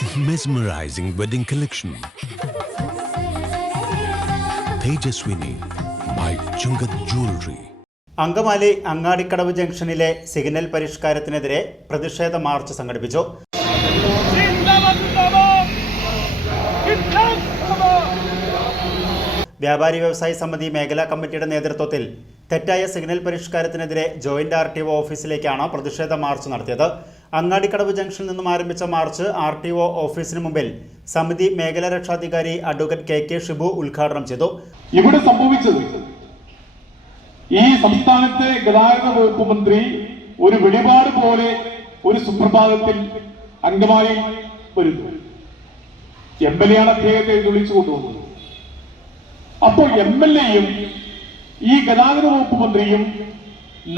mesmerizing wedding collection Tejaswini by Chungath jewellery Angamaly Angadikadavu ജംഗ്ഷനിലെ signal പരിഷ്കാരത്തിനെതിരെ പ്രതിഷേധ March സംഘടിപ്പിച്ചു. വ്യാപാരി വ്യവസായി സമിതി മേഖലാ കമ്മിറ്റിയുടെ നേതൃത്വത്തിൽ തെറ്റായ സിഗ്നൽ പരിഷ്കാരത്തിനെതിരെ ജോയിന്റ് ആർ ടി ഒ ഓഫീസിലേക്കാണ് പ്രതിഷേധ മാർച്ച് നടത്തിയത്. അങ്ങാടിക്കടവ് ജംഗ്ഷനിൽ നിന്നും ആരംഭിച്ച മാർച്ച് ആർ ടി ഒ ഓഫീസിന് മുമ്പിൽ സമിതി മേഖലാ രക്ഷാധികാരി അഡ്വക്കേറ്റ് കെ കെ ഷിബു ഉദ്ഘാടനം ചെയ്തു. ഇവിടെ സംഭവിച്ചത് ഈ സംസ്ഥാനത്തെ ഗതാഗത വകുപ്പ് മന്ത്രി ഒരു വെളിപാട് പോലെ ഒരു സുപ്രഭാതത്തിൽ അംഗമായി വരുന്നു. എം എൽ എ ആണ് അദ്ദേഹത്തെ വിളിച്ചു കൊണ്ടുവന്നത്. അപ്പോൾ എം എൽ എയും ഈ ഗതാഗത വകുപ്പ് മന്ത്രിയും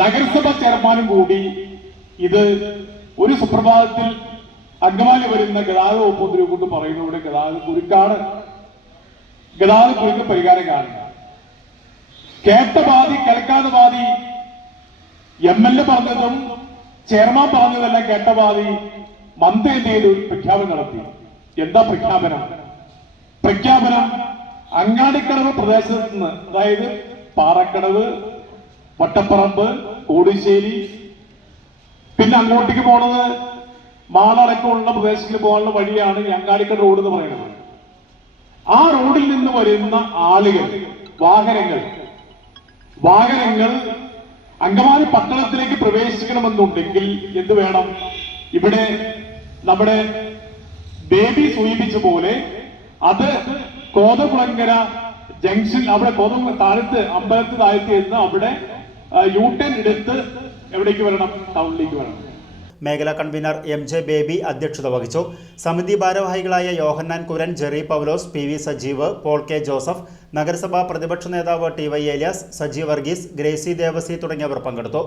നഗരസഭ ചെയർമാനും കൂടി ഇത് ഒരു സുപ്രഭാതത്തിൽ അങ്കമാലി വരുന്ന ഗതാഗത വകുപ്പ് മന്ത്രിയെ കൊണ്ട് പറയുന്ന ഇവിടെ ഗതാഗത കുരുക്കാണ്. ഗതാഗത കുരുക്ക് പരിഹാരം കാണുക കേട്ട ബാധി കേൾക്കാതെ ബാധി എം എൽ എ പറഞ്ഞതും ചെയർമാൻ പറഞ്ഞതെല്ലാം കേട്ട ബാധി മന്ത്രി എന്ത് ചെയ്തു? പ്രഖ്യാപനം നടത്തി. എന്താ പ്രഖ്യാപനം? പ്രഖ്യാപനം അങ്ങാടിക്കടവ് പ്രദേശത്ത് നിന്ന് അതായത് പാറക്കടവ് വട്ടപ്പറമ്പ് കോടിശ്ശേരി പിന്നെ അങ്ങോട്ടേക്ക് പോണത് മാളടക്കമുള്ള പ്രദേശത്തിൽ പോകാനുള്ള വഴിയാണ് അങ്ങാടിക്കടവ് റോഡ് എന്ന് പറയുന്നത്. ആ റോഡിൽ നിന്ന് വരുന്ന ആളുകൾ വാഹനങ്ങൾ വാഹനങ്ങൾ അങ്കമാലി പട്ടണത്തിലേക്ക് പ്രവേശിക്കണമെന്നുണ്ടെങ്കിൽ എന്ത് വേണം? ഇവിടെ നമ്മുടെ ബേബി സൂചിപ്പിച്ച പോലെ അത് കോതകുളങ്കര ജംഗ്ഷൻ അവിടെ കോതകുള താഴത്ത് അമ്പലത്ത് താഴത്ത് എന്ന് അവിടെ യൂട്ടേൺ ടേൺ എടുത്ത് എവിടേക്ക് വരണം? ടൗണിലേക്ക് വരണം. മേഖലാ കൺവീനർ എം ജെ ബേബി അധ്യക്ഷത വഹിച്ചു. സമിതി ഭാരവാഹികളായ Yohannan Kuran Jerry Paulose P V Sajeev Paul K Joseph നഗരസഭാ പ്രതിപക്ഷ നേതാവ് ടി വൈ ഏലിയാസ് സജീവ് വർഗീസ് ഗ്രേസി ദേവസി തുടങ്ങിയവർ പങ്കെടുത്തു.